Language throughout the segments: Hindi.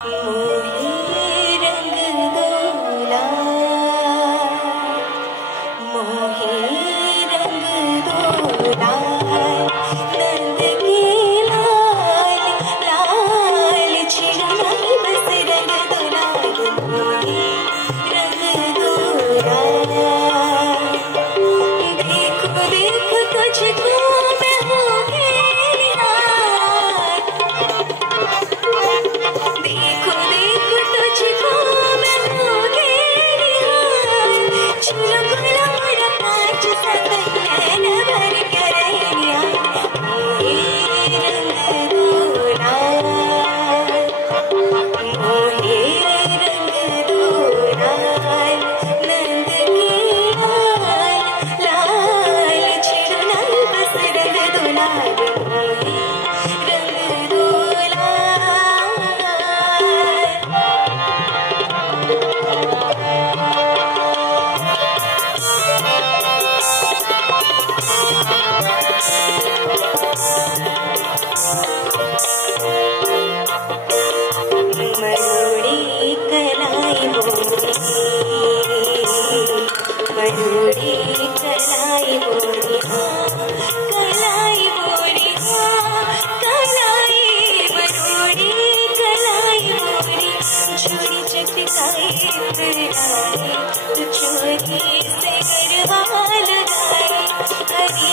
मोहे रंग दोला, मोहे रंग दोला, नंद के लाल लाल छिड़ाई बस रंग दोला, मोहे रंग दोला। देखो देखो तुझको मैं हो गई यार, देखो देखो तुझको मैं हो गई यार, चलो गुलाम मेरा कांच सा नैन भर के रैया, मोहे रंग दोला, मोहे रंग दोला, नंद के लाल लाल छिड़ाई बस रंग दोला, मोहे रंग दोला। मयूरी कलाई बोली, मयूरी कलाई बोली, कलाई बोली, कलाई मयूरी कलाई बोली, चोरी चटकाई फिराई, तू चोरी से गरबा लगाई, हरी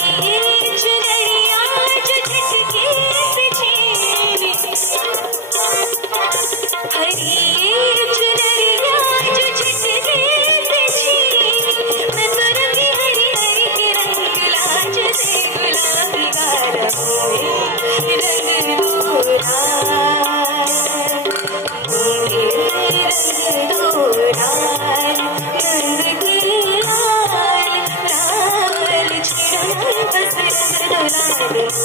चुनरिया जो झटके से छीनी, हरी चुनरिया जो झटके से छीनी, मैं तो रंगी हरी हरी के रंग लाज से गुलाबी गारा, मोहे रंग दोला, मोहे रंग दोला, नंद के लाल लाल छिड़ाई बस रंग दोला।